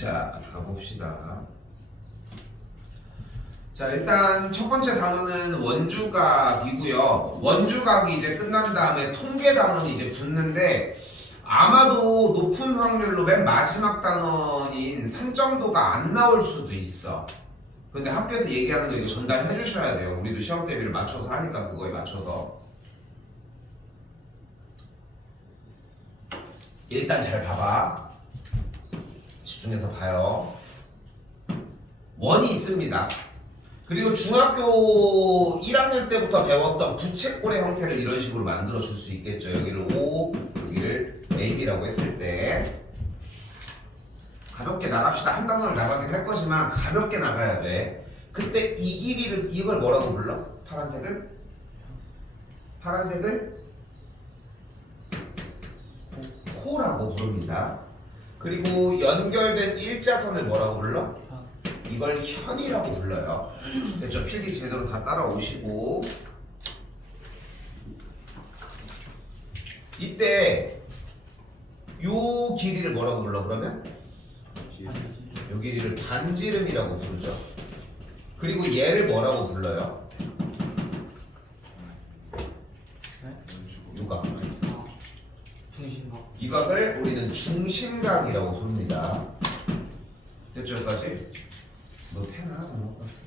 자, 가봅시다. 자, 일단 첫 번째 단원은 원주각이고요. 원주각이 이제 끝난 다음에 통계 단원이 이제 붙는데 아마도 높은 확률로 맨 마지막 단원인 산정도가 안 나올 수도 있어. 근데 학교에서 얘기하는 거 이거 전달해 주셔야 돼요. 우리도 시험 대비를 맞춰서 하니까 그거에 맞춰서. 일단 잘 봐봐. 집중해서 봐요. 원이 있습니다. 그리고 중학교 1학년 때부터 배웠던 부채꼴의 형태를 이런 식으로 만들어 줄 수 있겠죠. 여기를 O, 여기를 AB라고 했을 때 가볍게 나갑시다. 한 단원을 나가긴 할 거지만 가볍게 나가야 돼. 그때 이 길이를 이걸 뭐라고 불러? 파란색을 코라고 부릅니다. 그리고 연결된 일자선을 뭐라고 불러? 이걸 현이라고 불러요. 됐죠? 필기 제대로 다 따라오시고 이때 요 길이를 뭐라고 불러 그러면? 요 길이를 반지름이라고 부르죠. 그리고 얘를 뭐라고 불러요? 요각. 중심각. 이 각을 우리는 중심각이라고 부릅니다. 됐죠? 여기까지? 너 펜 하나 더 놓고 왔어.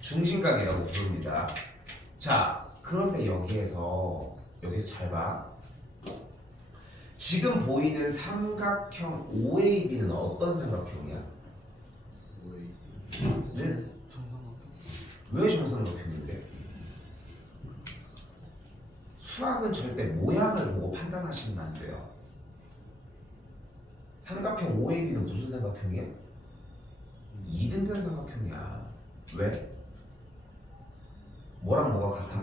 중심각이라고 부릅니다. 자, 그런데 여기에서 잘 봐. 지금 보이는 삼각형 OAB는 어떤 삼각형이야? 는? 정상각. 왜 정삼각형인데? 수학은 절대 모양을 보고 판단하시면 안 돼요. 삼각형 OAB는 무슨 삼각형이야? 이등변 삼각형이야. 왜? 뭐랑 뭐가 같아?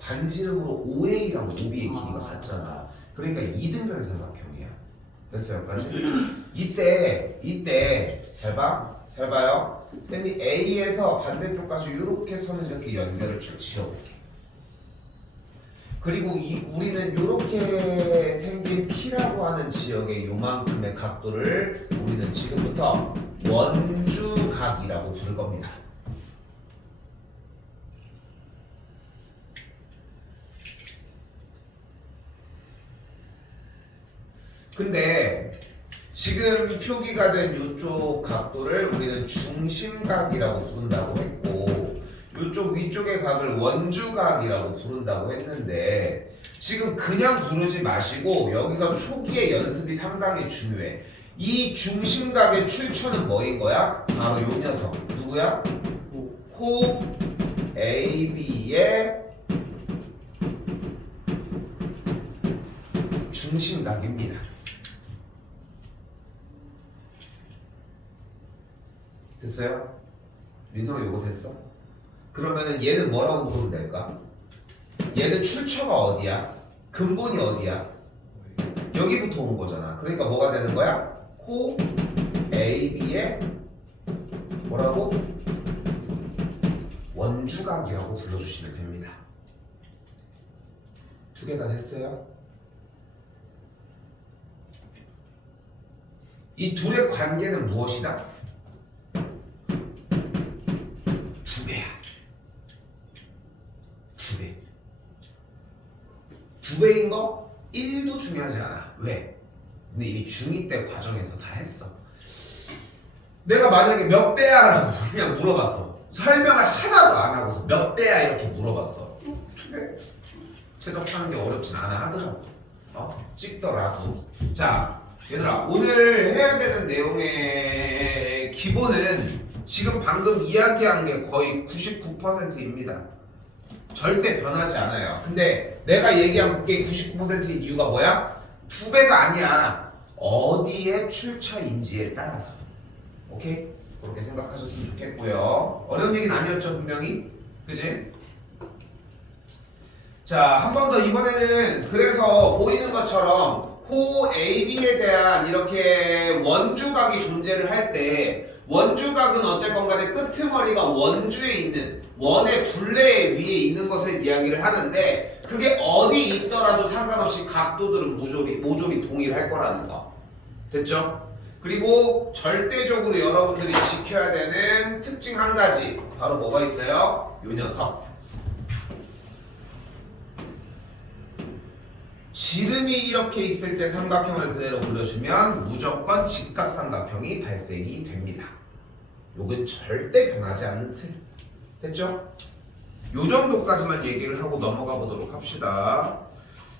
반지름으로 OA랑 OB의 길이가 같잖아. 그러니까 이등변 삼각형이야. 됐어요? 여기까지? 이때 잘 봐요. 쌤이 A에서 반대쪽까지 이렇게 선을 이렇게 연결을 쭉 지어볼게. 그리고 우리는 이렇게 생긴 P라고 하는 지역의 요만큼의 각도를 우리는 지금부터 원주각이라고 부를 겁니다. 근데 지금 표기가 된 이쪽 각도를 우리는 중심각이라고 부른다고 했고 이쪽 위쪽의 각을 원주각이라고 부른다고 했는데 지금 그냥 부르지 마시고 여기서 초기의 연습이 상당히 중요해. 이 중심각의 출처는 뭐인 거야? 바로 요 녀석. 누구야? 호 AB의 중심각입니다. 됐어요? 민성아 요거 됐어? 그러면은 얘는 뭐라고 부르면 될까? 얘는 출처가 어디야? 근본이 어디야? 여기부터 온 거잖아. 그러니까 뭐가 되는 거야? 호 AB의 뭐라고? 원주각이라고 불러주시면 됩니다. 두 개 다 됐어요? 이 둘의 관계는 무엇이다? 두 배야. 두 배인 거 1도 중요하지 않아. 왜? 근데 이미 중2 때 과정에서 다 했어. 내가 만약에 몇 배야? 라고 그냥 물어봤어. 설명을 하나도 안 하고서 몇 배야? 이렇게 물어봤어. 두 배. 대답하는 게 어렵진 않아 하더라고. 찍더라도. 자, 얘들아, 오늘 해야 되는 내용의 기본은 지금 방금 이야기한 게 거의 99%입니다. 절대 변하지 않아요. 근데 내가 얘기한 게 99%인 이유가 뭐야? 두 배가 아니야. 어디에 출처인지에 따라서. 오케이? 그렇게 생각하셨으면 좋겠고요. 어려운 얘기는 아니었죠, 분명히? 그지? 자, 한 번 더 이번에는 그래서 보이는 것처럼 호 AB에 대한 이렇게 원주각이 존재를 할 때 원주각은 어쨌건 간에 끄트머리가 원주에 있는 원의 둘레 위에 있는 것을 이야기를 하는데 그게 어디 있더라도 상관없이 각도들은 모조리 동일할 거라는 거. 됐죠? 그리고 절대적으로 여러분들이 지켜야 되는 특징 한 가지 바로 뭐가 있어요? 요 녀석 지름이 이렇게 있을 때 삼각형을 그대로 그려주면 무조건 직각삼각형이 발생이 됩니다. 요건 절대 변하지 않는 틀. 됐죠? 요 정도까지만 얘기를 하고 넘어가 보도록 합시다.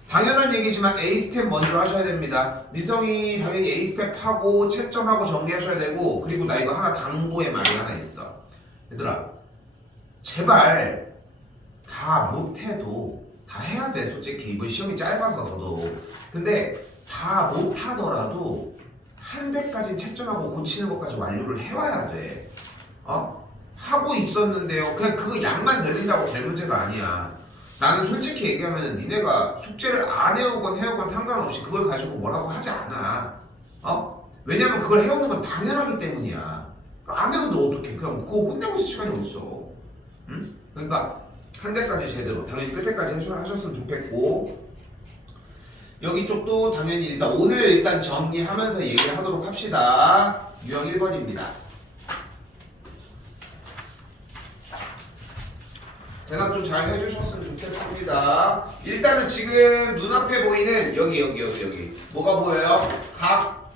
당연한 얘기지만 A 스텝 먼저 하셔야 됩니다. 미성이 당연히 A 스텝 하고 채점하고 정리하셔야 되고, 그리고 나 이거 하나 당부의 말이 하나 있어. 얘들아 제발 다 못해도 다 해야 돼. 솔직히 이번 시험이 짧아서 너도. 근데 다 못하더라도 한 대까지 채점하고 고치는 것까지 완료를 해와야 돼. 하고 있었는데요. 그냥 그거 양만 늘린다고 될 문제가 아니야. 나는 솔직히 얘기하면 니네가 숙제를 안 해오건 해오건 상관없이 그걸 가지고 뭐라고 하지 않아. 왜냐면 그걸 해오는 건 당연하기 때문이야. 안 해오는데 어떡해. 그냥 그거 혼내고 있을 시간이 어딨어. 응? 그러니까 한 대까지 제대로 당연히 끝에까지 하셨으면 좋겠고, 여기 쪽도 당연히 일단 오늘 일단 정리하면서 얘기를 하도록 합시다. 유형 1번입니다. 대답 좀 잘 해주셨으면 좋겠습니다. 일단은 지금 눈앞에 보이는 여기 뭐가 보여요? 각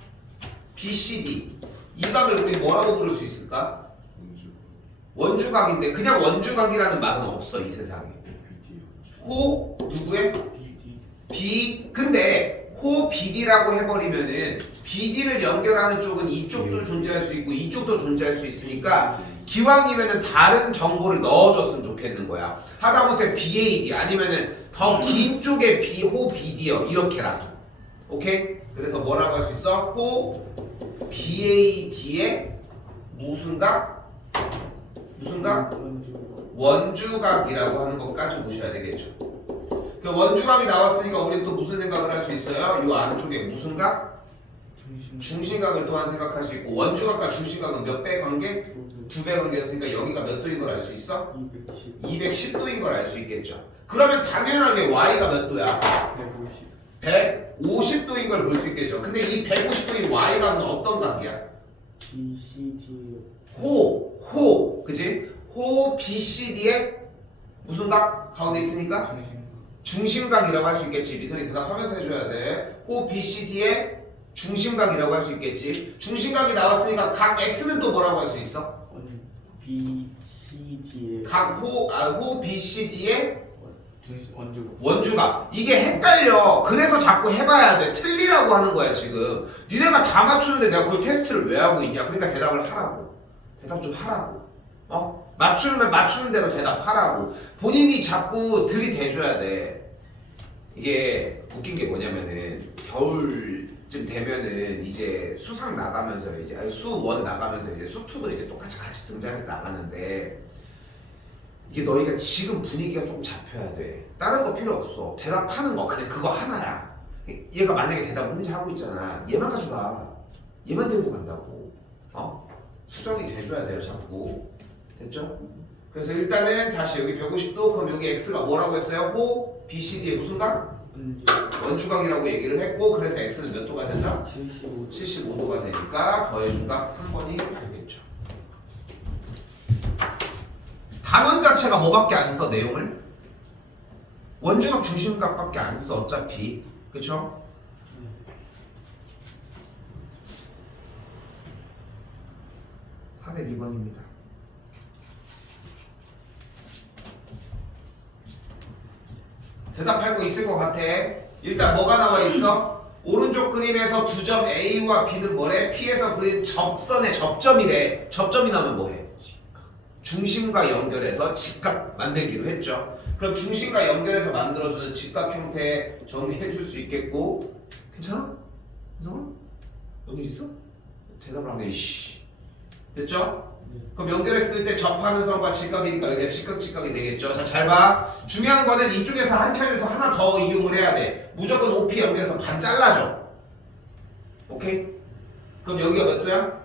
BCD 이 각을 우리 뭐라고 부를 수 있을까? 원주각인데 그냥 원주각이라는 말은 없어 이 세상에. 호 누구의? B. 근데 호 BD라고 해버리면은 BD를 연결하는 쪽은 이쪽도 존재할 수 있고 이쪽도 존재할 수 있으니까 기왕이면은 다른 정보를 넣어줬으면 좋겠는 거야. 하다못해 BAD 아니면은 더 긴 쪽에 호 BD요 이렇게라도. 오케이? 그래서 뭐라고 할 수 있어? 호 BAD의 무슨 각? 무슨 각? 원주각이라고 하는 것까지 보셔야 되겠죠. 그 원주각이 나왔으니까 우리 또 무슨 생각을 할 수 있어요? 이 안쪽에 무슨 각? 중심각을 또한 생각할 수 있고, 원주각과 중심각은 몇 배 관계? 2배 관계였으니까 여기가 몇 도인 걸 알 수 있어? 210도인 걸 알 수 있겠죠. 그러면 당연하게 y가 몇 도야? 150도인 걸 볼 수 있겠죠. 근데 이 150도인 y각은 어떤 각이야? 호 그지? 호 BCD의 무슨 각? 가운데 있으니까? 중심각이라고 할 수 있겠지. 미선이 대답하면서 해줘야 돼. 호 BCD의 중심각이라고 할 수 있겠지. 중심각이 나왔으니까 각 X는 또 뭐라고 할 수 있어? BCD의 호 BCD의 원주각. 원주각. 이게 헷갈려. 그래서 자꾸 해봐야 돼. 틀리라고 하는 거야 지금. 니네가 다 맞추는데 내가 그걸 테스트를 왜 하고 있냐. 그러니까 대답을 하라고. 대답 좀 하라고. 맞추면 맞추는 대로 대답하라고. 본인이 자꾸 들이대줘야 돼. 이게 웃긴 게 뭐냐면은 겨울쯤 되면은 이제 수상 나가면서 이제 수원 나가면서 이제 수투도 이제 똑같이 같이 등장해서 나가는데, 이게 너희가 지금 분위기가 조금 잡혀야 돼. 다른 거 필요 없어. 대답하는 거 그냥 그거 하나야. 얘가 만약에 대답을 혼자 하고 있잖아. 얘만 가져가. 얘만 들고 간다고. 수정이 돼줘야 돼요 자꾸. 됐죠? 그래서 일단은 다시 여기 150도, 그럼 여기 X가 뭐라고 했어요? 호 BCD의 무슨 각? 원주각이라고 얘기를 했고, 그래서 X는 몇 도가 된다? 75도가 되니까 더해준 각 3번이 되겠죠. 단원 자체가 뭐밖에 안 써, 내용을? 원주각 중심각밖에 안 써, 어차피. 그쵸? 네. 402번입니다. 대답할 거 있을 것 같아. 일단 뭐가 나와 있어? 오른쪽 그림에서 두 점 A와 B는 뭐래? P에서 그린 접선의 접점이래. 접점이 나오면 뭐해? 중심과 연결해서 직각 만들기로 했죠. 그럼 중심과 연결해서 만들어주는 직각 형태 정리해 줄 수 있겠고. 괜찮아? 이성아? 뭔 일 있어? 대답을 안 해. 이씨. 됐죠? 그럼 연결했을 때 접하는 선과 직각이니까 여기가 직각이 되겠죠. 자, 잘 봐. 중요한 거는 이쪽에서 한 칸에서 하나 더 이용을 해야 돼. 무조건 OP 연결해서 반 잘라줘. 오케이? 그럼 여기가 몇 도야?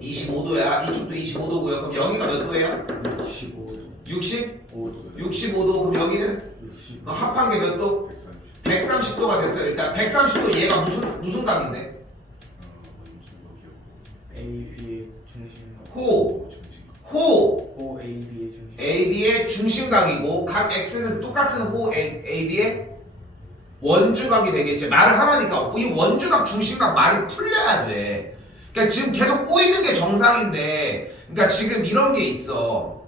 25도야. 이쪽도 25도고요. 그럼 여기가 몇 도예요? 65도. 그럼 여기는? 그럼 합한 게 몇 도? 130도가 됐어요. 일단 130도 얘가 무슨 각인데? AB의 중심각. 호 호 AB의 중심각. AB의 중심각이고 각 X는 똑같은 호 AB의 원주각이 되겠지. 말을 하라니까. 이 원주각 중심각 말이 풀려야 돼. 그러니까 지금 계속 꼬이는 게 정상인데, 그러니까 지금 이런 게 있어.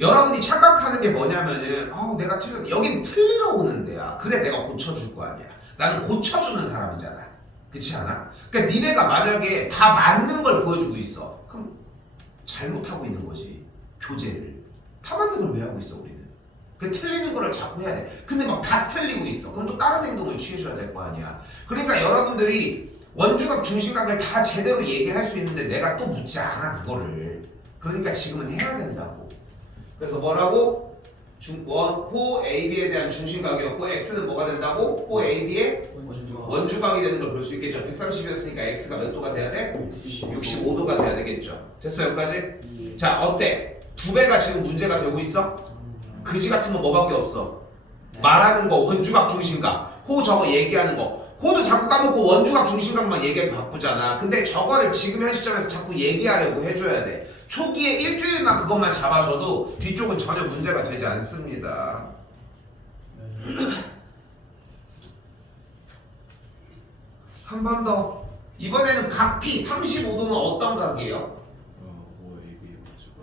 여러분이 착각하는 게 뭐냐면은 내가 틀려. 여긴 틀리러 오는 데야. 그래 내가 고쳐줄 거 아니야. 나는 고쳐주는 사람이잖아. 그렇지 않아? 그러니까 니네가 만약에 다 맞는 걸 보여주고 있어. 그럼 잘못하고 있는 거지. 교재를. 다 맞는 걸 왜 하고 있어 우리는? 그 틀리는 거를 자꾸 해야 돼. 근데 막 다 틀리고 있어. 그럼 또 다른 행동을 취해줘야 될 거 아니야. 그러니까 여러분들이 원주각 중심각을 다 제대로 얘기할 수 있는데 내가 또 묻지 않아 그거를. 그러니까 지금은 해야 된다고. 그래서 뭐라고? 호 AB에 대한 중심각이었고 X는 뭐가 된다고? 호 AB의 원주각이 되는 걸 볼 수 있겠죠. 130이었으니까 X가 몇 도가 돼야 돼? 65도가 돼야 되겠죠. 됐어 여기까지? 예. 자 어때? 두 배가 지금 문제가 되고 있어? 그지 같은 건 뭐밖에 없어? 말하는 거 원주각 중심각. 호 저거 얘기하는 거. 호도 자꾸 까먹고 원주각 중심각만 얘기하기 바쁘잖아. 근데 저거를 지금 현 시점에서 자꾸 얘기하려고 해줘야 돼. 초기에 일주일만 그것만 잡아줘도 뒤쪽은 전혀 문제가 되지 않습니다. 한 번 더. 이번에는 각 P 35도는 어떤 각이에요?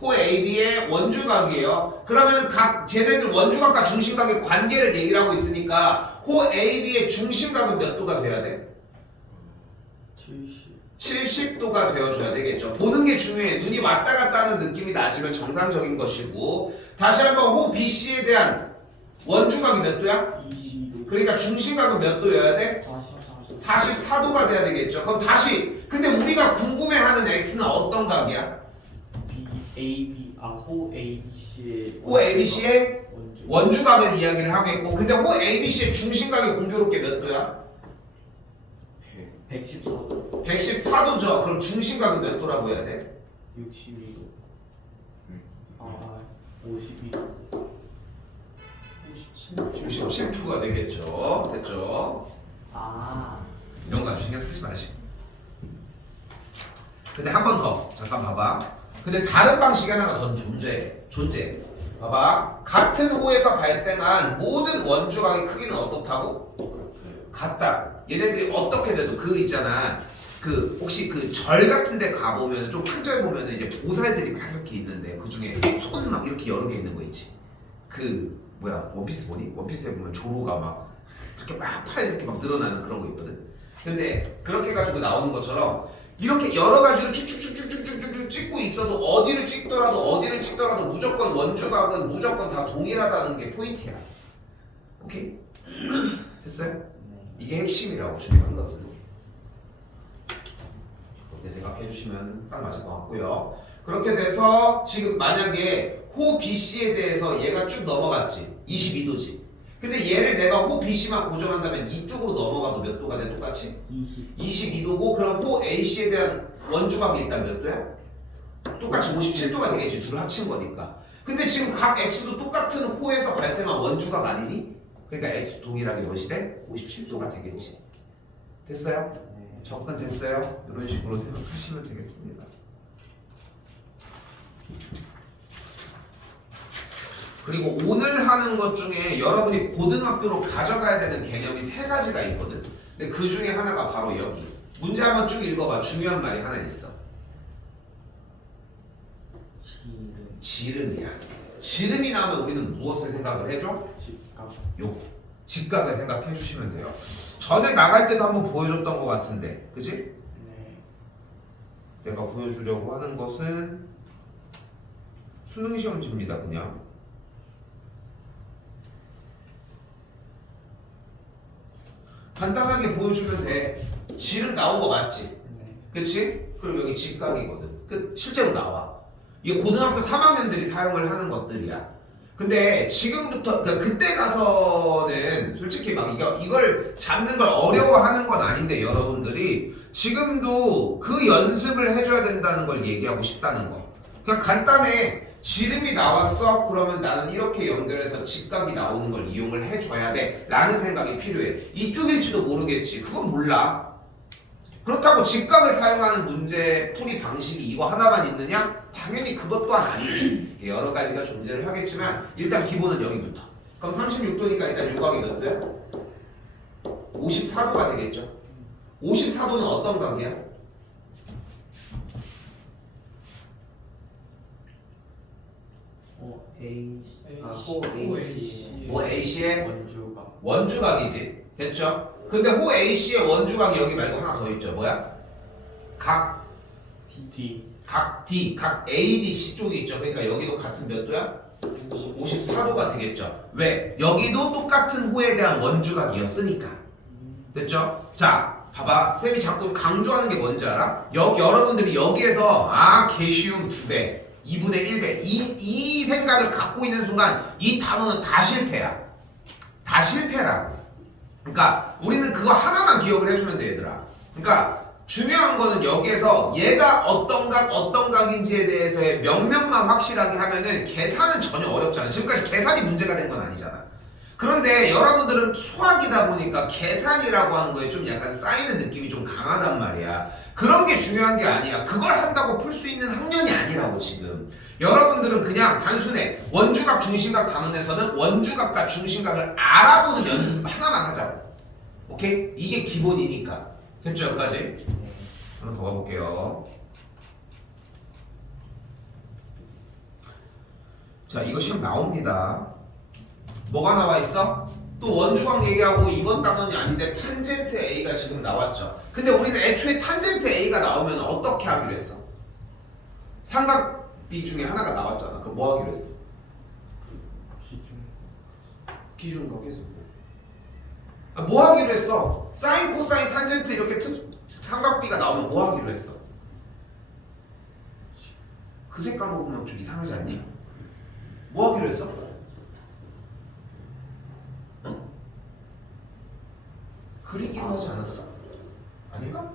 호 AB의 원주각이에요. 그러면 각 쟤네들 원주각과 중심각의 관계를 얘기를 하고 있으니까 호 AB의 중심각은 몇 도가 돼야 돼? 70도가 되어줘야 되겠죠. 보는 게 중요해. 눈이 왔다 갔다 하는 느낌이 나시면 정상적인 것이고, 다시 한번 호 BC에 대한 원주각이 몇 도야? 22도. 그러니까 중심각은 몇 도여야 돼? 44도가 돼야 되겠죠. 그럼 다시 근데 우리가 궁금해하는 X는 어떤 각이야? 호 ABC의 호 ABC의 원주각을 이야기를 하겠고, 근데 호 ABC의 중심각이 공교롭게 몇 도야? 114도. 114도죠. 그럼 중심각은 몇 도라고 해야 돼? 62도. 52도. 97도가 되겠죠. 됐죠? 이런 거 아주 신경 쓰지 마시고. 근데 한 번 더 잠깐 봐봐. 근데 다른 방식이 하나가 더 존재해. 봐봐. 같은 호에서 발생한 모든 원주각의 크기는 어떻다고? 같다. 얘네들이 어떻게 돼도 그 있잖아. 그 혹시 그 절 같은 데 가보면 좀 큰 절 보면 이제 보살들이 막 이렇게 있는데 그 중에 손 막 이렇게 여러 개 있는 거 있지. 그 뭐야 원피스 보니? 원피스에 보면 조로가 막 이렇게 막 팔 이렇게 막 늘어나는 그런 거 있거든. 근데 그렇게 가지고 나오는 것처럼 이렇게 여러 가지로 쭉쭉쭉쭉쭉쭉 찍고 있어도 어디를 찍더라도 무조건 원주각은 무조건 다 동일하다는 게 포인트야. 오케이? 됐어요? 이게 핵심이라고 중요한 것은. 그렇게 생각해 주시면 딱 맞을 것 같고요. 그렇게 돼서 지금 만약에 호 BC에 대해서 얘가 쭉 넘어갔지. 22도지. 근데 얘를 내가 호 BC만 고정한다면 이쪽으로 넘어가도 몇 도가 돼? 똑같이? 22도고 그럼 호 AC에 대한 원주각이 일단 몇 도야? 똑같이 57도가 되겠지. 둘을 합친 거니까. 근데 지금 각 X도 똑같은 호에서 발생한 원주각 아니니? 그러니까 X 동일하게 몇이 돼? 57도가 되겠지. 됐어요? 접근 됐어요? 이런 식으로 생각하시면 되겠습니다. 그리고 오늘 하는 것 중에 여러분이 고등학교로 가져가야 되는 개념이 세 가지가 있거든. 근데 그 중에 하나가 바로 여기. 문제 한번 쭉 읽어봐. 중요한 말이 하나 있어. 지름이야. 지름이 나오면 우리는 무엇을 생각을 해줘? 요 직각을 생각해 주시면 돼요. 전에 나갈 때도 한번 보여줬던 것 같은데, 그치? 내가 보여주려고 하는 것은 수능 시험지입니다. 그냥 간단하게 보여주면 돼. 지름 나온 거 맞지? 그치? 그럼 여기 직각이거든. 실제로 나와. 이게 고등학교 3학년들이 사용을 하는 것들이야. 근데 지금부터 그때 가서는 솔직히 막 이걸 잡는 걸 어려워하는 건 아닌데 여러분들이 지금도 그 연습을 해줘야 된다는 걸 얘기하고 싶다는 거. 그냥 간단해. 지름이 나왔어? 그러면 나는 이렇게 연결해서 직각이 나오는 걸 이용을 해줘야 돼 라는 생각이 필요해. 이쪽일지도 모르겠지. 그건 몰라. 그렇다고 직각을 사용하는 문제 풀이 방식이 이거 하나만 있느냐? 당연히 그것 또한 아니지. 여러 가지가 존재를 하겠지만 일단 기본은 여기부터. 그럼 36도니까 일단 요각이 몇 도야? 54도가 되겠죠. 54도는 어떤 각이야? 호 AC 호 A씨의 원주가 원주각이지. 됐죠? 근데 호 A씨의 원주각이 여기 말고 하나 더 있죠. 뭐야? 각 D 각 ADC 쪽이 있죠. 그러니까 여기도 같은 몇 도야? 54도가 되겠죠. 왜? 여기도 똑같은 호에 대한 원주각이었으니까. 됐죠? 자, 봐봐. 쌤이 자꾸 강조하는 게 뭔지 알아? 여러분들이 여기에서 개쉬움 2배, 2분의 1배 이 생각을 갖고 있는 순간 이 단어는 다 실패야. 다 실패라고. 그러니까 우리는 그거 하나만 기억을 해주면 돼, 얘들아. 그러니까 중요한 거는 여기에서 얘가 어떤 각인지에 대해서의 명명만 확실하게 하면은 계산은 전혀 어렵지 않아. 지금까지 계산이 문제가 된 건 아니잖아. 그런데 여러분들은 수학이다 보니까 계산이라고 하는 거에 좀 약간 쌓이는 느낌이 좀 강하단 말이야. 그런 게 중요한 게 아니야. 그걸 한다고 풀 수 있는 학년이 아니라고 지금. 여러분들은 그냥 단순해. 원주각, 중심각 단원에서는 원주각과 중심각을 알아보는 연습 하나만 하자고. 오케이? 이게 기본이니까. 됐죠? 여기까지? 하나 더 가볼게요. 자, 이거 시험 나옵니다. 뭐가 나와 있어? 또 원주각 얘기하고 이번 단원이 아닌데 탄젠트 A가 지금 나왔죠. 근데 우리는 애초에 탄젠트 A가 나오면 어떻게 하기로 했어? 삼각비 중에 하나가 나왔잖아. 그거 뭐 하기로 했어? 기준각 해서 뭐 하기로 했어? 사인, 코사인, 탄젠트 이렇게 삼각비가 나오면 뭐 하기로 했어? 그 색깔 보면 좀 이상하지 않니? 뭐 하기로 했어? 응? 그리기로 하지 않았어? 아닌가?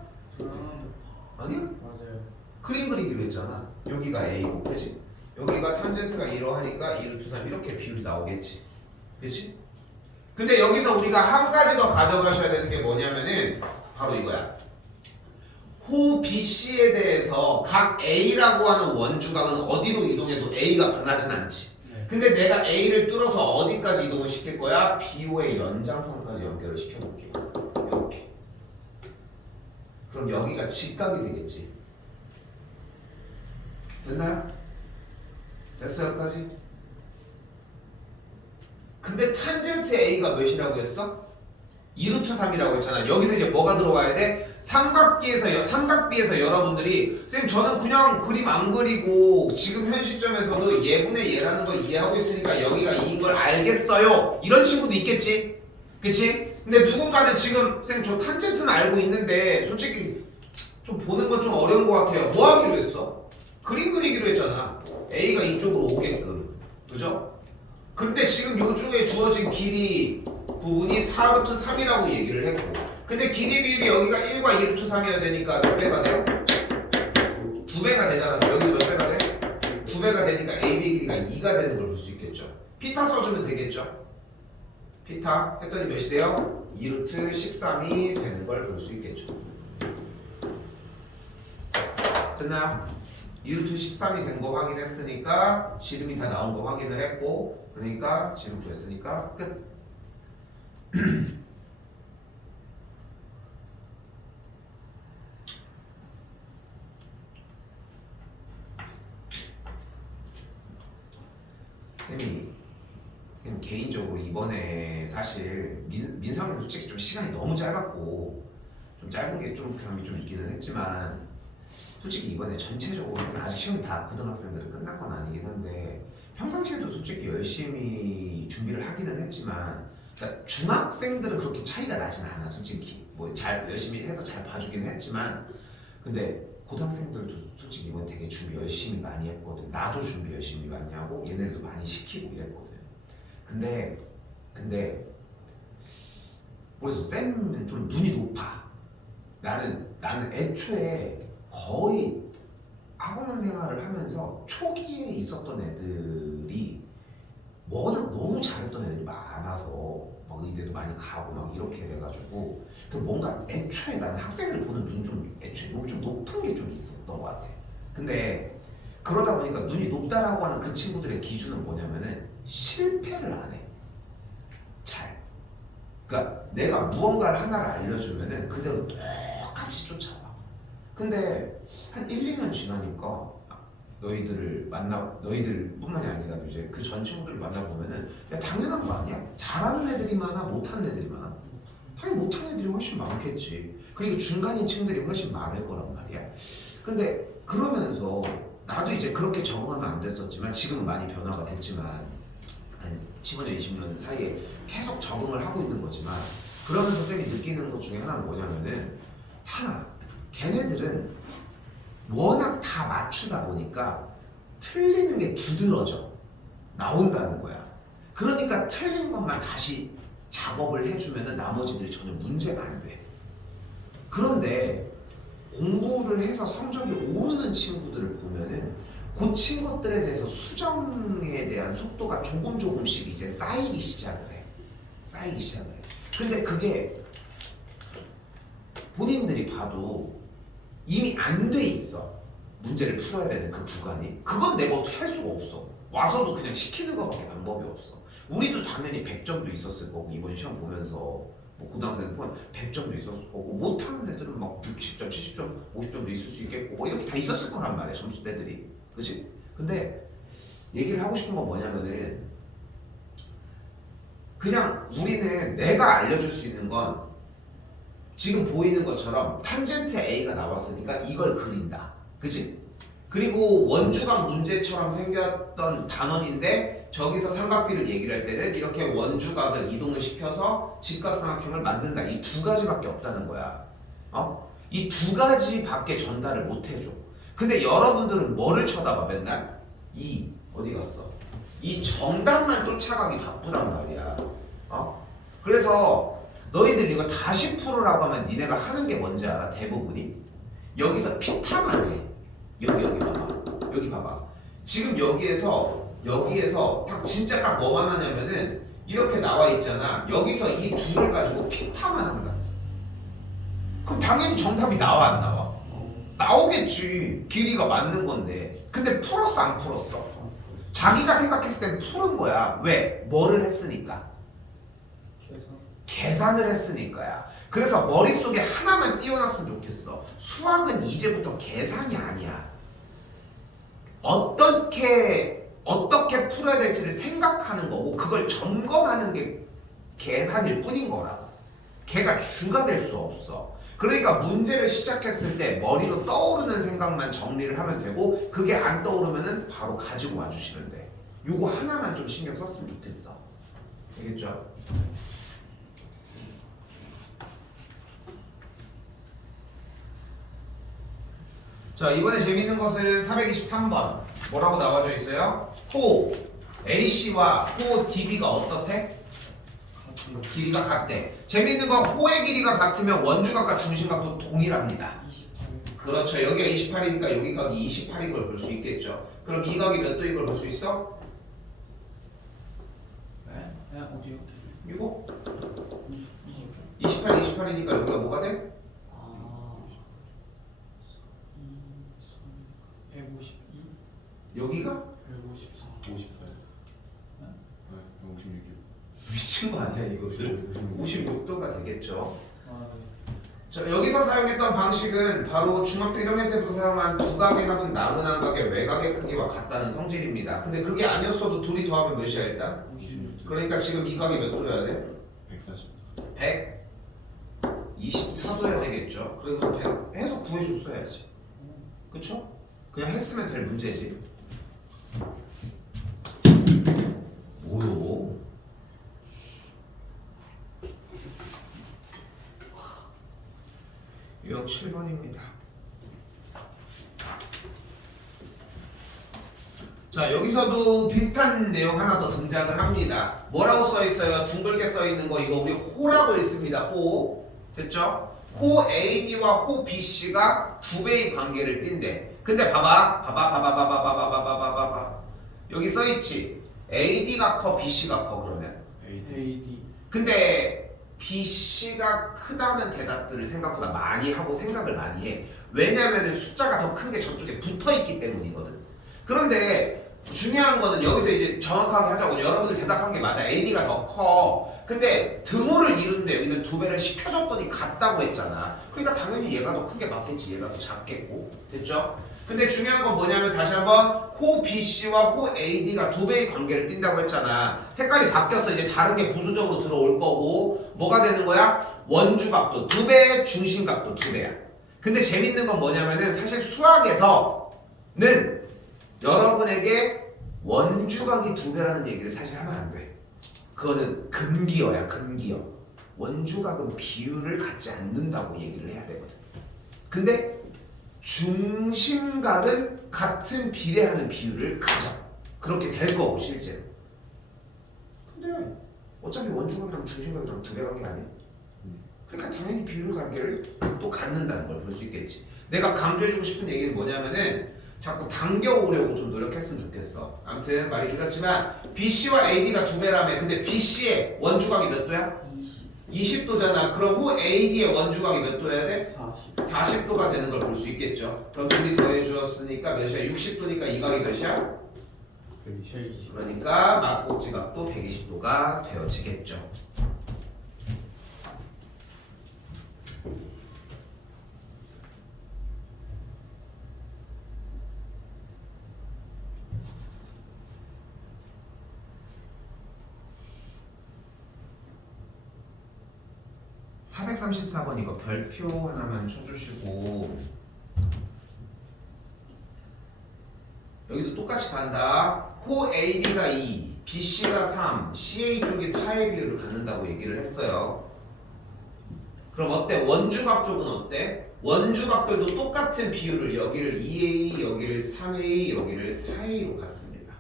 아니야? 맞아요. 그림 그리기로 했잖아. 여기가 A고, 그치? 여기가 탄젠트가 이러하니까 2루트 3 이렇게 비율이 나오겠지. 그치? 근데 여기서 우리가 한 가지 더 가져가셔야 되는 게 뭐냐면은 바로 이거야. 호 BC에 대해서 각 A라고 하는 원주각은 어디로 이동해도 A가 변하진 않지. 근데 내가 A를 뚫어서 어디까지 이동을 시킬 거야? BO의 연장선까지 연결을 시켜볼게. 이렇게. 그럼 여기가 직각이 되겠지. 됐나요? 됐어요? 여기까지? 근데 탄젠트 A가 몇이라고 했어? 2루트 3이라고 했잖아. 여기서 이제 뭐가 들어와야 돼? 삼각비에서 여러분들이 쌤 저는 그냥 그림 안 그리고 지금 현 시점에서도 얘분의 얘라는 걸 이해하고 있으니까 여기가 2인 걸 알겠어요. 이런 친구도 있겠지? 그치? 근데 누군가는 지금 쌤 저 탄젠트는 알고 있는데 솔직히 좀 보는 건 좀 어려운 것 같아요. 뭐 하기로 했어? 그림 그리기로 했잖아. A가 이쪽으로 오게끔. 그죠? 근데 지금 요쪽에 주어진 길이 부분이 4루트 3이라고 얘기를 했고, 근데 길이 비율이 여기가 1과 2루트 3이어야 되니까 몇 배가 돼요? 2배가 되잖아. 여기도 몇 배가 돼? 2배가 되니까 AB 길이가 2가 되는 걸 볼 수 있겠죠. 피타 써주면 되겠죠. 피타 했더니 몇이 돼요? 2루트 13이 되는 걸 볼 수 있겠죠. 됐나요? 2루트 13이 된 거 확인했으니까 지름이 다 나온 거 확인을 했고, 그러니까 지름 구했으니까 끝. 쌤 개인적으로 이번에 사실 민성이 솔직히 좀 시간이 너무 짧았고 좀 짧은 게 좀 부담이 좀 있기는 했지만 솔직히 이번에 전체적으로 아직 시험이 다 고등학생들은 끝난 건 아니긴 한데 평상시에도 솔직히 열심히 준비를 하기는 했지만 그러니까 중학생들은 그렇게 차이가 나진 않아. 솔직히 뭐 잘 열심히 해서 잘 봐주긴 했지만 근데 고등학생들도 솔직히 이번에 되게 준비 열심히 많이 했거든. 나도 준비 열심히 많이 하고 얘네들도 많이 시키고 이랬거든. 근데 그래서 쌤은 좀 눈이 높아. 나는 애초에 거의 학원 생활을 하면서 초기에 있었던 애들이 워낙 너무 잘했던 애들이 많아서 막 의대도 많이 가고 막 이렇게 돼가지고 그 뭔가 애초에 나는 학생을 보는 눈이 좀 애초에 너무 좀 높은 게 좀 있었던 것 같아. 근데 그러다 보니까 눈이 높다라고 하는 그 친구들의 기준은 뭐냐면은 실패를 안 해. 잘. 그러니까 내가 무언가를 하나를 알려주면은 그대로 똑같이 쫓아와. 근데 한 1, 2년 지나니까 너희들뿐만이 아니라 이제 그 전 친구들을 만나보면은 야 당연한 거 아니야? 잘하는 애들이 많아? 못하는 애들이 많아? 당연히 못하는 애들이 훨씬 많겠지. 그리고 중간인 층들이 훨씬 많을 거란 말이야. 근데 그러면서 나도 이제 그렇게 적응하면 안 됐었지만 지금은 많이 변화가 됐지만 한 15년, 20년 사이에 계속 적응을 하고 있는 거지만 그러면서 쌤이 느끼는 것 중에 하나는 뭐냐면은 하나, 걔네들은 워낙 다 맞추다 보니까 틀리는 게 두드러져 나온다는 거야. 그러니까 틀린 것만 다시 작업을 해주면은 나머지들이 전혀 문제가 안 돼. 그런데 공부를 해서 성적이 오르는 친구들을 보면은 고친 것들에 대해서 수정에 대한 속도가 조금씩 이제 쌓이기 시작을 해. 근데 그게 본인들이 봐도 이미 안 돼 있어. 문제를 풀어야 되는 그 구간이. 그건 내가 어떻게 할 수가 없어. 와서도 그냥 시키는 것밖에 방법이 없어. 우리도 당연히 100점도 있었을 거고 이번 시험 보면서 뭐 고등학생 포함 100점도 있었을 거고 못하는 애들은 막 60점, 70점, 50점도 있을 수 있겠고 뭐 이렇게 다 있었을 거란 말이야 점수대들이. 그치? 근데 얘기를 하고 싶은 건 뭐냐면은 그냥 우리는 내가 알려줄 수 있는 건 지금 보이는 것처럼 탄젠트 A가 나왔으니까 이걸 그린다. 그치? 그리고 원주각 문제처럼 생겼던 단원인데 저기서 삼각비를 얘기를 할 때는 이렇게 원주각을 이동을 시켜서 직각삼각형을 만든다. 이 두 가지밖에 없다는 거야. 이 두 가지밖에 전달을 못 해줘. 근데 여러분들은 뭐를 쳐다봐 맨날? 어디 갔어? 이 정답만 쫓아가기 바쁘단 말이야. 그래서 너희들 이거 다시 풀으라고 하면 니네가 하는 게 뭔지 알아? 대부분이 여기서 피타만 해. 여기 봐봐. 지금 여기에서 진짜 딱 뭐만 하냐면은 이렇게 나와 있잖아. 여기서 이 둘을 가지고 피타만 한다. 그럼 당연히 정답이 나와 안 나와? 나오겠지. 길이가 맞는 건데. 근데 풀었어 안 풀었어? 자기가 생각했을 땐 푸른 거야. 왜? 뭐를 했으니까? 계산을 했으니까야. 그래서 머릿속에 하나만 띄워놨으면 좋겠어. 수학은 이제부터 계산이 아니야. 어떻게 풀어야 될지를 생각하는 거고 그걸 점검하는 게 계산일 뿐인 거라고. 걔가 주가 될 수 없어. 그러니까 문제를 시작했을 때 머리로 떠오르는 생각만 정리를 하면 되고 그게 안 떠오르면은 바로 가지고 와주시면 돼. 요거 하나만 좀 신경 썼으면 좋겠어. 알겠죠? 자, 이번에 재밌는 것은 423번 뭐라고 나와져 있어요? 호 AC와 호 DB가 어떻대? 길이가 같대. 재밌는 건 호의 길이가 같으면 원주각과 중심각도 동일합니다. 28. 그렇죠. 여기가 28이니까 여기 각이 28인 걸 볼 수 있겠죠. 그럼 이 각이 몇 도인 걸 볼 수 있어? 네? 어디요? 이거? 20. 28이니까 여기가 뭐가 돼? 152? 여기가? 154. 54. 네? 네, 56이요. 미친 거 아니야 이거를? 56도가 되겠죠. 네. 자, 여기서 사용했던 방식은 바로 중학교 1학년 때부터 사용한 두 각의 합은 남은 한 각의 외곽의 크기와 같다는 성질입니다. 근데 그게 아니었어도 둘이 더하면 몇이야 일단? 56. 그러니까 지금 이 각이 몇 도여야 돼? 140. 124도여야 되겠죠. 그래서 100 해서 구해줬어야지. 그쵸? 그냥 했으면 될 문제지. 뭐요? 유형 7번입니다. 자, 여기서도 비슷한 내용 하나 더 등장을 합니다. 뭐라고 써 있어요? 둥글게 써 있는 거 이거 우리 호라고 읽습니다. 호. 됐죠? 호 AD와 호 BC가 두 배의 관계를 띈대. 근데 봐봐. 여기 써 있지. AD가 커, BC가 커 그러면. AD. 근데 BC가 크다는 대답들을 생각보다 많이 하고 생각을 많이 해. 왜냐면은 숫자가 더 큰 게 저쪽에 붙어있기 때문이거든. 그런데 중요한 거는 여기서 이제 정확하게 하자고. 여러분들 대답한 게 맞아. AD가 더 커. 근데 등호를 이루는데 여기는 2배를 시켜줬더니 같다고 했잖아. 그러니까 당연히 얘가 더 큰 게 맞겠지. 얘가 더 작겠고. 됐죠? 근데 중요한 건 뭐냐면 다시 한번 호 BC와 호 AD가 2배의 관계를 띈다고 했잖아. 색깔이 바뀌었어. 이제 다른 게 부수적으로 들어올 거고 뭐가 되는 거야? 원주각도 2배, 중심각도 2배야. 근데 재밌는 건 뭐냐면은 사실 수학에서는 여러분에게 원주각이 2배라는 얘기를 사실 하면 안 돼. 그거는 금기어야, 금기어. 원주각은 비율을 갖지 않는다고 얘기를 해야 되거든. 근데 중심각은 같은 비례하는 비율을 가져. 그렇게 될 거고 실제로. 근데 어차피 원주각이랑 중심각이랑 2배 관계 아니야? 그러니까 당연히 비율 관계를 또 갖는다는 걸 볼 수 있겠지. 내가 강조해주고 싶은 얘기는 뭐냐면은 자꾸 당겨오려고 좀 노력했으면 좋겠어. 아무튼 말이 길었지만 BC와 AD가 2배라며. 근데 BC의 원주각이 몇 도야? 20도잖아. 그럼 후 AD의 원주각이 몇 도여야 돼? 40도가 되는 걸 볼 수 있겠죠. 그럼 둘이 더해 주었으니까 몇이야? 60도니까 이 각이 몇이야? 그러니까 막꼭지각도 120도가 되어지겠죠. (434번) 이거 별표 하나만 쳐주시고 여기도 똑같이 간다. 호 AB가 2, BC가 3, CA 쪽이 4의 비율을 갖는다고 얘기를 했어요. 그럼 어때? 원주각 쪽은 어때? 원주각들도 똑같은 비율을 여기를 2A, 여기를 3A, 여기를 4A로 갖습니다.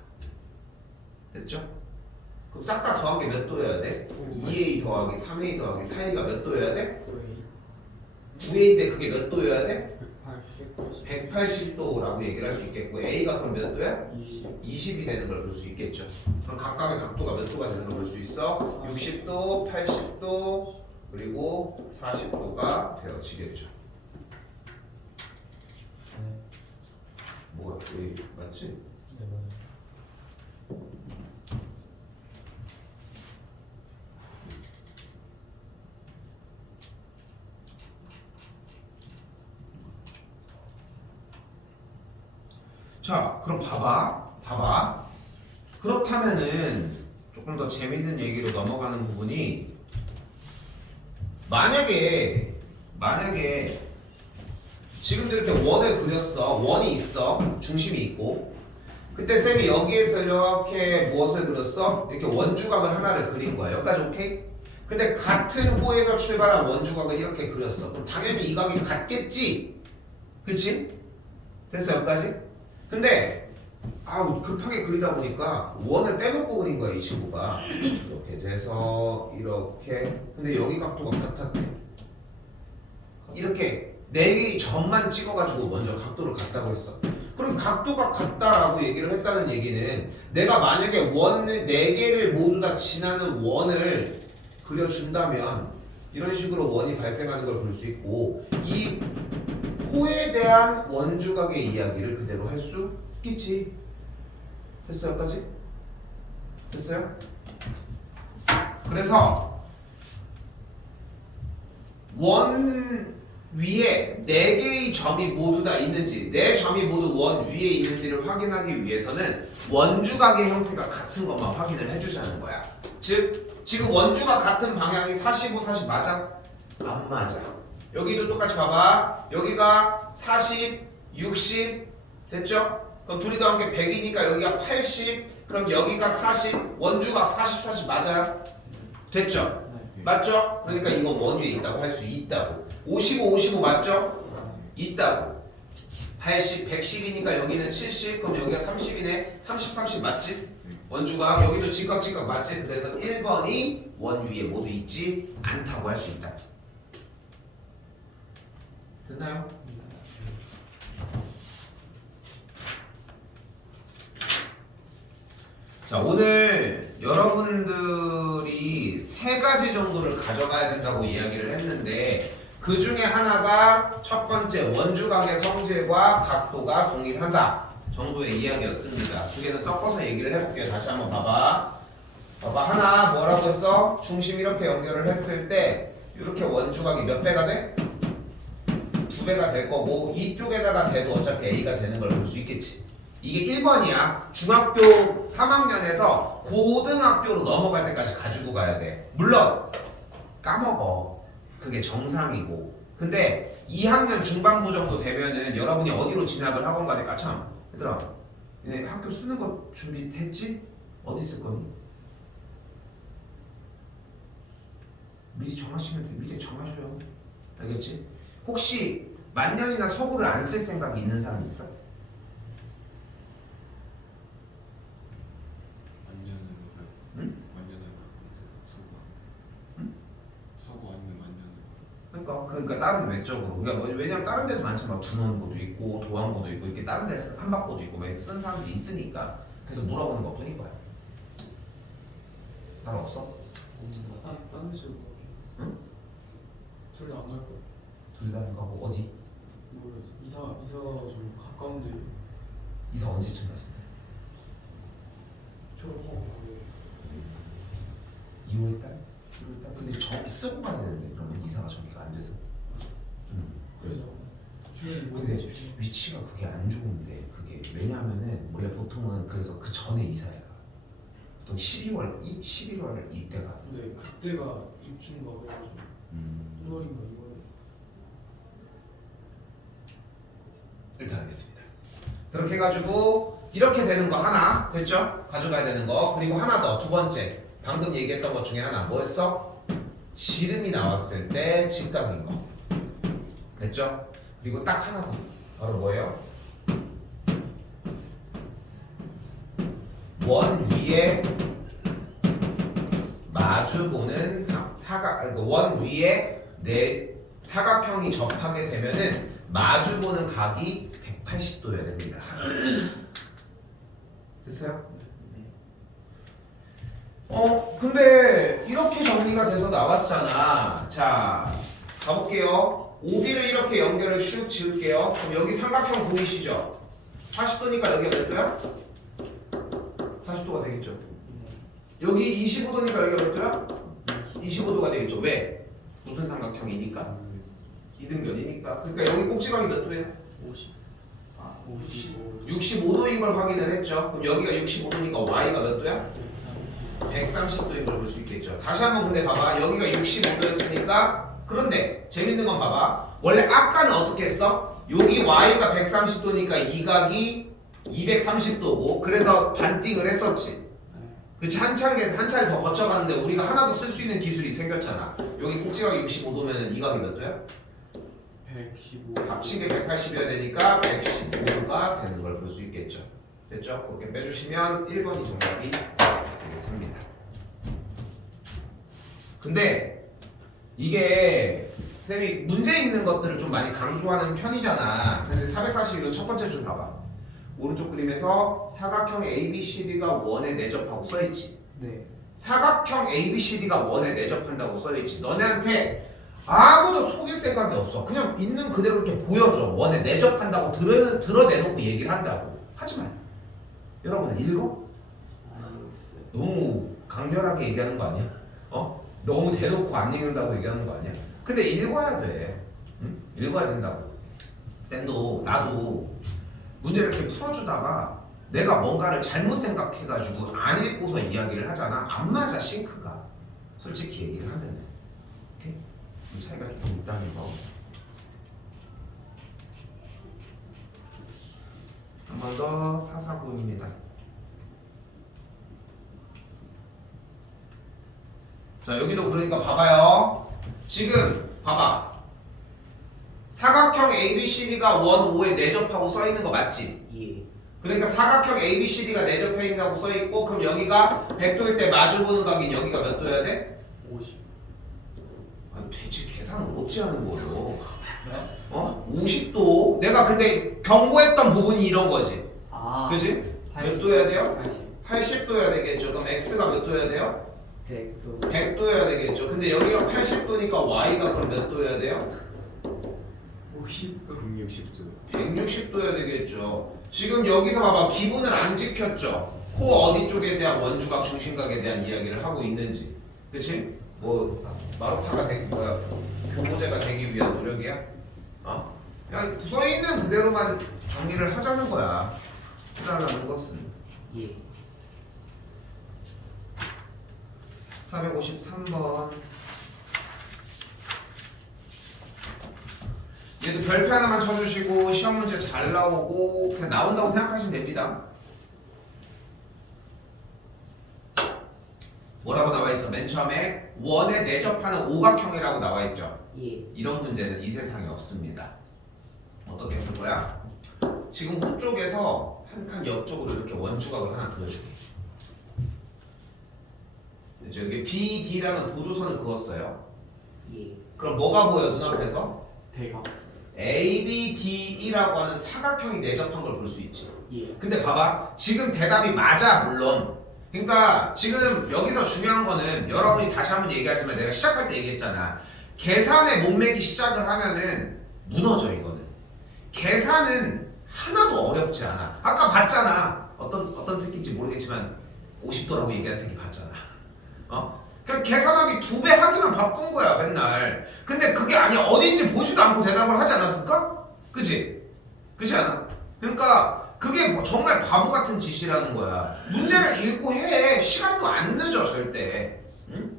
됐죠? 그럼 싹 다 더한 게 몇 도여야 돼? 2A 더하기 3A 더하기 4A가 몇 도여야 돼? 9A인데 그게 몇 도여야 돼? 180도라고 얘기를 할 수 있겠고 A가 그럼 몇 도야? 20이 되는 걸 볼 수 있겠죠. 그럼 각각의 각도가 몇 도가 되는 걸 볼 수 있어? 60도, 80도, 그리고 40도가 되어지겠죠. 뭐가 왜 맞지? 자, 그럼 봐봐. 그렇다면은 조금 더 재밌는 얘기로 넘어가는 부분이 만약에 지금도 이렇게 원을 그렸어. 원이 있어. 중심이 있고. 그때 쌤이 여기에서 이렇게 무엇을 그렸어? 이렇게 원주각을 하나를 그린 거야. 여기까지 오케이? 근데 같은 호에서 출발한 원주각을 이렇게 그렸어. 그럼 당연히 이 각이 같겠지? 그치? 됐어 여기까지? 근데 급하게 그리다 보니까 원을 빼먹고 그린 거야 이 친구가. 이렇게 돼서 이렇게. 근데 여기 각도가 같았대. 이렇게 4개의 점만 찍어가지고 먼저 각도를 같다고 했어. 그럼 각도가 같다라고 얘기를 했다는 얘기는 내가 만약에 원을 4개를 모두 다 지나는 원을 그려준다면 이런 식으로 원이 발생하는 걸 볼 수 있고 이 호에 대한 원주각의 이야기를 그대로 할 수 있겠지. 됐어요? 여기까지? 됐어요? 그래서 원 위에 4개의 점이 모두 다 있는지 4점이 모두 원 위에 있는지를 확인하기 위해서는 원주각의 형태가 같은 것만 확인을 해주자는 거야. 즉 지금 원주각 같은 방향이 45, 40 맞아? 안 맞아. 여기도 똑같이 봐봐. 여기가 40, 60 됐죠? 그럼 둘이 더한 게 100이니까 여기가 80. 그럼 여기가 40. 원주각 40, 40 맞아요? 됐죠? 맞죠? 그러니까 이거 원 위에 있다고 할 수 있다고. 55, 55 맞죠? 있다고. 80, 110이니까 여기는 70. 그럼 여기가 30이네. 30, 30 맞지? 원주각 여기도 직각 맞지? 그래서 1번이 원 위에 모두 있지 않다고 할 수 있다. 됐나요? 자 오늘 여러분들이 세 가지 정도를 가져가야 된다고 이야기를 했는데 그 중에 하나가 첫 번째 원주각의 성질과 각도가 동일하다 정도의 이야기였습니다. 두 개는 섞어서 얘기를 해볼게요. 다시 한번 봐봐. 하나 뭐라고 했어? 중심 이렇게 연결을 했을 때 이렇게 원주각이 몇 배가 돼? 2배가 될 거고 이쪽에다가 대도 어차피 A가 되는 걸 볼 수 있겠지. 이게 1번이야. 중학교 3학년에서 고등학교로 넘어갈 때까지 가지고 가야 돼. 물론 까먹어. 그게 정상이고. 근데 2학년 중반부 정도 되면은 여러분이 어디로 진학을 하건 간에 까참 얘들아 얘네 학교 쓰는 거 준비됐지? 어디 쓸 거니? 미리 정하시면 돼. 미리 정하셔요. 알겠지? 혹시 만년이나 서구를 안 쓸 생각이 있는 사람 있어? 완년으로 응? 완년으로 서구. 응? 서구 아니면 완년으로. 그러니까 다른 외적으로. 그러니까 왜냐면 다른 데도 많잖아. 중원고도 있고 도안고도 있고 이렇게 다른 데 쓰는 한박고도 있고 왜 쓴 사람들이 있으니까. 그래서 물어보는 거 뿐인 거야. 날 없어? 딴 데서 응? 둘다 안 갈 거야. 둘 다 안 가고 어디? 뭐 이사 좀 가까운데 이사 언제쯤 가신대? 졸업하고 2월달? 1월달? 근데 저기 쓰고 가야 되는데 그러면 이사가 저기가 안 돼서. 그래서 근데 위치가 그게 안 좋은데 그게 왜냐하면은 원래 보통은 그래서 그 전에 이사를 가. 보통 11월 이때가. 근데 그때가 입주인가 그래가지고 1월인가 2월. 일단 하겠습니다. 그렇게 해가지고 이렇게 되는 거 하나 됐죠? 가져가야 되는 거. 그리고 하나 더 두 번째 방금 얘기했던 것 중에 하나 뭐였어? 지름이 나왔을 때 직각인 거 됐죠? 그리고 딱 하나 더 바로 뭐예요? 원 위에 마주보는 원 위에 내 사각형이 접하게 되면은 마주보는 각이 180도여야 됩니다. 됐어요? 근데 이렇게 정리가 돼서 나왔잖아. 자, 가볼게요. OB를 이렇게 연결을 슉 지을게요. 그럼 여기 삼각형 보이시죠? 40도니까 여기가 몇 도야? 40도가 되겠죠. 여기 25도니까 여기가 몇 도야? 25도가 되겠죠. 왜? 무슨 삼각형이니까? 이등변이니까. 그러니까 여기 꼭지각이 몇 도예요? 65도인 걸 확인을 했죠. 그럼 여기가 65도니까 y가 몇 도야? 130도인 걸 볼 수 있겠죠. 다시 한번 근데 봐봐. 여기가 65도였으니까 그런데 재밌는 건 봐봐. 원래 아까는 어떻게 했어? 여기 y가 130도니까 이 각이 230도고 그래서 반띵을 했었지. 그렇지. 한 차례 더 거쳐갔는데 우리가 하나 더 쓸 수 있는 기술이 생겼잖아. 여기 꼭지각이 65도면 이 각이 몇 도야? 115. 합친 게 180이어야 되니까 115가 되는 걸 볼 수 있겠죠. 됐죠? 그렇게 빼주시면 1번이 정답이 되겠습니다. 근데 이게 쌤이 문제 있는 것들을 좀 많이 강조하는 편이잖아. 근데 441호 첫 번째 줄 봐봐. 오른쪽 그림에서 사각형 ABCD가 원에 내접하고 써있지. 네. 사각형 ABCD가 원에 내접한다고 써있지. 너네한테 아무도 속일 생각이 없어. 그냥 있는 그대로 이렇게 보여줘. 원에 내접한다고 드러내놓고 얘기를 한다고. 하지만 여러분 읽어? 너무 강렬하게 얘기하는 거 아니야? 너무 대놓고 안 읽는다고 얘기하는 거 아니야? 근데 읽어야 돼. 응? 읽어야 된다고. 쌤도 나도 문제를 이렇게 풀어주다가 내가 뭔가를 잘못 생각해가지고 안 읽고서 이야기를 하잖아. 안 맞아 싱크가. 솔직히 얘기를 하면 오케이? 차이가 조금 있다는 거. 한 번 더 449입니다. 자 여기도 그러니까 봐봐요. 지금 봐봐. 사각형 ABCD가 원 5에 내접하고 써있는 거 맞지? 예. 그러니까 사각형 ABCD가 내접해 있다고 써있고 그럼 여기가 100도일 때 마주보는 각인 여기가 몇 도여야 돼? 50. 아니 대체 계산을 어찌 하는 거예요? 50도. 내가 근데 경고했던 부분이 이런 거지. 아. 그지? 몇 도여야 돼요? 80. 80도여야 되겠죠. 그럼 x가 몇 도여야 돼요? 100도 100도여야 되겠죠. 근데 여기가 80도니까 y가 그럼 몇 도여야 돼요? 50도 160도 160도여야 되겠죠. 지금 여기서 봐봐. 기분을 안 지켰죠. 코 어디 쪽에 대한 원주각, 중심각에 대한 이야기를 하고 있는지. 그치? 뭐 마루타가 되기 뭐야? 교보제가 되기 위한 노력이야? 어? 그냥 써있는 그대로만 정리를 하자는 거야. 해달라는 것은. 예 453번. 얘도 별표 하나만 쳐주시고 시험 문제 잘 나오고 그냥 나온다고 생각하시면 됩니다. 뭐라고 나와 있어? 맨 처음에 원에 내접하는 오각형이라고 나와 있죠. 예 이런 문제는 이 세상에 없습니다. 어떻게 푸는 거야? 지금 호 쪽에서 한 칸 옆쪽으로 이렇게 원주각을 하나 그려줄게. 그렇죠? 여기 BD라는 보조선을 그었어요. 예 그럼 뭐가 보여 눈앞에서? 대각 ABDE라고 하는 사각형이 내접한 걸 볼 수 있지. 예 근데 봐봐. 지금 대답이 맞아 물론. 그러니까 지금 여기서 중요한 거는 여러분이 다시 한번 얘기하지만 내가 시작할 때 얘기했잖아. 계산에 몸매기 시작을 하면은 무너져 이거는. 계산은 하나도 어렵지 않아. 아까 봤잖아. 어떤 새끼인지 모르겠지만 50도라고 얘기한 새끼 봤잖아. 어? 그냥 계산하기 2배 하기만 바쁜 거야 맨날. 근데 그게 아니야. 어딘지 보지도 않고 대답을 하지 않았을까? 그치? 그치 않아? 그러니까 그게 뭐 정말 바보 같은 짓이라는 거야. 문제를 읽고 해. 시간도 안 늦어 절대. 응?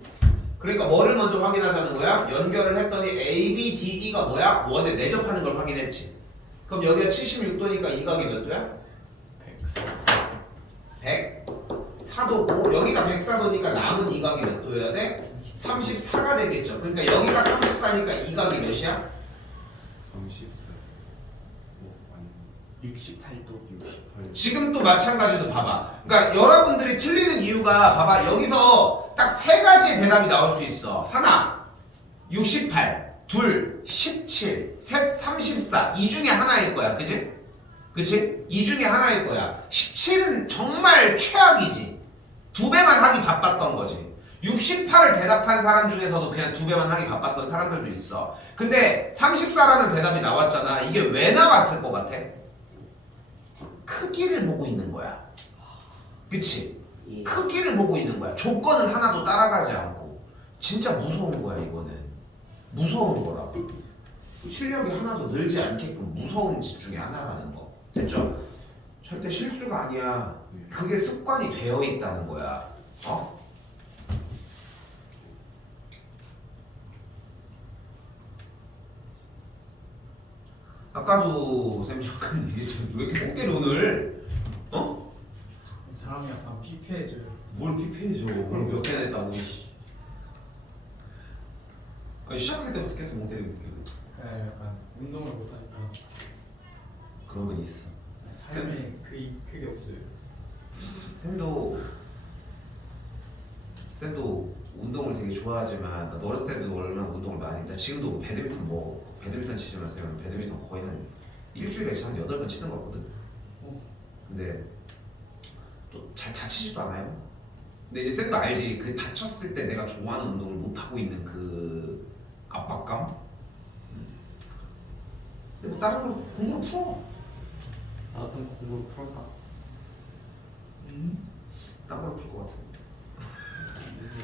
그러니까 뭐를 먼저 확인하자는 거야? 연결을 했더니 A, B, D, E가 뭐야? 원에 내접하는 걸 확인했지. 그럼 여기가 76도니까 이 각이 몇 도야? 104도고 여기가 104도니까 남은 이 각이 몇 도여야 돼? 34가 되겠죠. 그러니까 여기가 34니까 이 각이 몇이야? 34 아니 68도 68 지금도 마찬가지로 봐봐. 그러니까 여러분들이 틀리는 이유가 봐봐. 여기서 딱 세 가지의 대답이 나올 수 있어. 하나, 68, 둘, 17, 셋, 34. 이 중에 하나일 거야. 그치? 그치? 이 중에 하나일 거야. 17은 정말 최악이지. 2배만 하기 바빴던 거지. 68을 대답한 사람 중에서도 그냥 2배만 하기 바빴던 사람들도 있어. 근데 34라는 대답이 나왔잖아. 이게 왜 나왔을 것 같아? 크기를 보고 있는 거야. 그치? 예 크기를 보고 있는 거야. 조건은 하나도 따라가지 않고. 진짜 무서운 거야 이거는. 무서운 거라고. 실력이 하나도 늘지 않게끔 무서운 짓 중에 하나라는 거. 됐죠? 절대 실수가 아니야. 그게 습관이 되어 있다는 거야. 어? 아까도 쌤 잠깐 얘기했죠. 왜 이렇게 못 때려 오늘? 어? 사람이 약간 피폐해져요 뭘 피폐해줘. 그럼 몇 개나 했다고 이씨. 아니, 시작할 때부터 계속 못 때리고 있길래. 그냥 약간 운동을 못하니까 그런 건 있어. 삶에 그게 없어요 쌤도 운동을 되게 좋아하지만 나 어렸을 때도 얼마나 운동을 많이 했다. 지금도 배드민턴 치지만 쌤은 배드민턴 거의 한 일주일에 한 8번 치는 거 같거든. 근데 또 잘 다치지도 않아요. 근데 이제 쌤도 알지. 그 다쳤을 때 내가 좋아하는 운동을 못 하고 있는 그 압박감. 근데 뭐 다른 거 공부로 풀어. 나도 공부를 풀었다 딴 걸로 풀 것 같은데.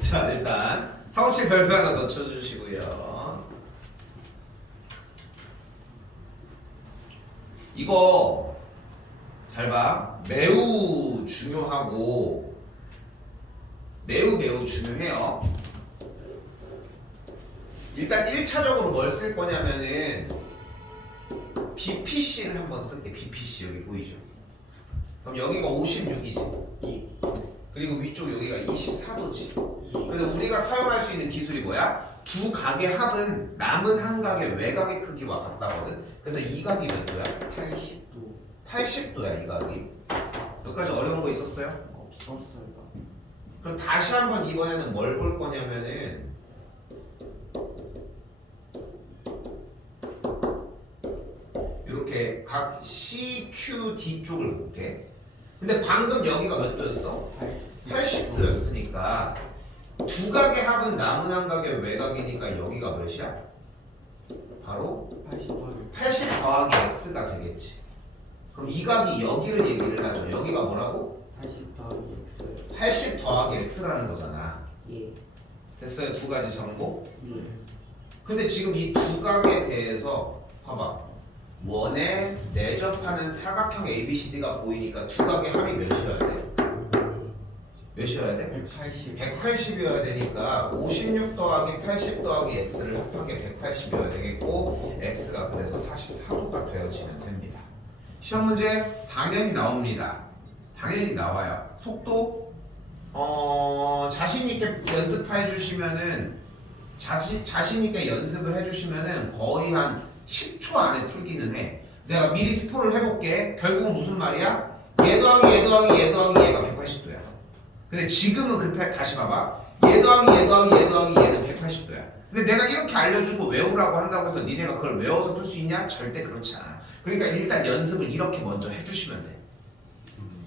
자 일단 457 별표 하나 넣어주시고요. 이거 잘 봐. 매우 중요하고 매우 중요해요. 일단 1차적으로 뭘 쓸 거냐면은 BPC를 한번 쓸게. BPC 여기 보이죠? 그럼 여기가 56이지. 예 그리고 위쪽 여기가 24도지. 근데 우리가 사용할 수 있는 기술이 뭐야? 두 각의 합은 남은 한 각의 외곽의 크기와 같다거든. 그래서 이 각이 몇 도야? 80도 80도야 이 각이. 여기까지 어려운 거 있었어요? 없었어요 그럼 다시 한번 이번에는 뭘 볼 거냐면은 이렇게 각 CQD 쪽을 볼게. 근데 방금 여기가 몇 도였어? 80도였으니까 두 각의 합은 나무난각의 외곽이니까 여기가 몇이야? 바로 80 더하기 x가 되겠지. 그럼 이 각이 여기를 얘기를 하죠. 여기가 뭐라고? 80 더하기 X. 80 더하기 x라는 거잖아. 예. 됐어요? 두 가지 정보? 예. 근데 지금 이 두 각에 대해서 봐봐. 원에 내접하는 사각형 ABCD가 보이니까 두 각의 합이 몇이어야 돼? 몇이어야 돼? 180. 180이어야 되니까 56 더하기 80 더하기 x를 합한 게 180이어야 되겠고 x가 그래서 44도가 되어지면 됩니다. 시험 문제 당연히 나옵니다. 당연히 나와요. 속도 자신 있게 연습해 주시면은 자신 있게 연습을 해 주시면은 거의 한 10초 안에 풀기는 해. 내가 미리 스포를 해볼게. 결국은 무슨 말이야? 얘 더하기 얘 더하기 얘 더하기 얘가 180도야. 근데 지금은 그때 다시 봐봐. 얘 더하기 얘 더하기 얘 더하기 얘는 180도야. 근데 내가 이렇게 알려주고 외우라고 한다고 해서 니네가 그걸 외워서 풀 수 있냐? 절대 그렇지 않아. 그러니까 일단 연습을 이렇게 먼저 해주시면 돼.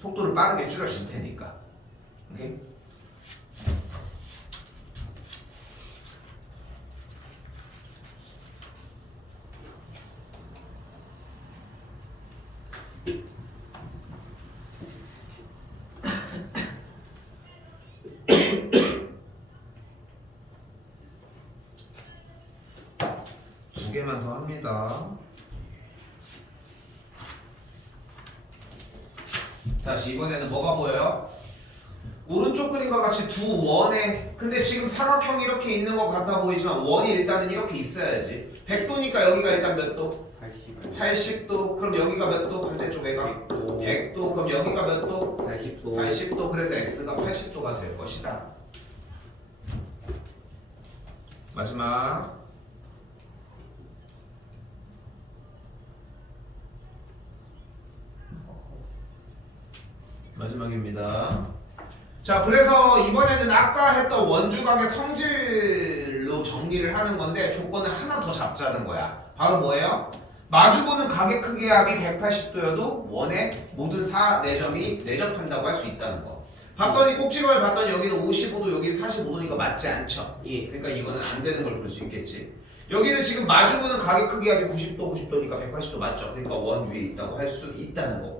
속도를 빠르게 줄여줄 테니까. 오케이? 두 개만 더 합니다. 다시 이번에는 뭐가 보여요? 오른쪽 그림과 같이 두 원에 근데 지금 사각형이 이렇게 있는 것 같아 보이지만 원이 일단은 이렇게 있어야지. 100도니까 여기가 일단 몇 도? 80. 80도. 그럼 여기가 몇 도? 반대쪽 애가? 100도. 100도. 그럼 여기가 몇 도? 80도. 80도. 그래서 x가 80도가 될 것이다. 마지막. 마지막입니다. 자, 그래서 이번에는 아까 했던 원주각의 성질로 정리를 하는 건데 조건을 하나 더 잡자는 거야. 바로 뭐예요? 마주보는 각의 크기의 합이 180도여도 원의 모든 4내점이 내접한다고 할 수 있다는 거. 봤더니 꼭지점을 봤더니 여기는 55도 여기는 45도니까 맞지 않죠? 예. 그러니까 이거는 안 되는 걸 볼 수 있겠지. 여기는 지금 마주보는 각의 크기의 합이 90도 90도니까 180도 맞죠? 그러니까 원 위에 있다고 할 수 있다는 거.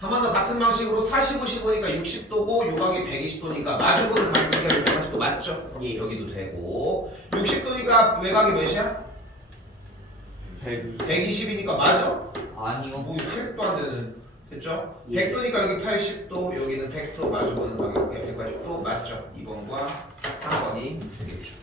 한 번 더 같은 방식으로 40, 55니까 60도고 요각이 120도니까 마주보는 각의 크기가 180도 맞죠? 예. 여기도 되고 60도니까 외곽이 몇이야? 100. 120이니까 맞아? 아니요. 뭐 택도 안 되는 됐죠? 예. 100도니까 여기 80도 여기는 100도 마주보는 각의 크기가 180도 맞죠? 2번과 3번이 되겠죠.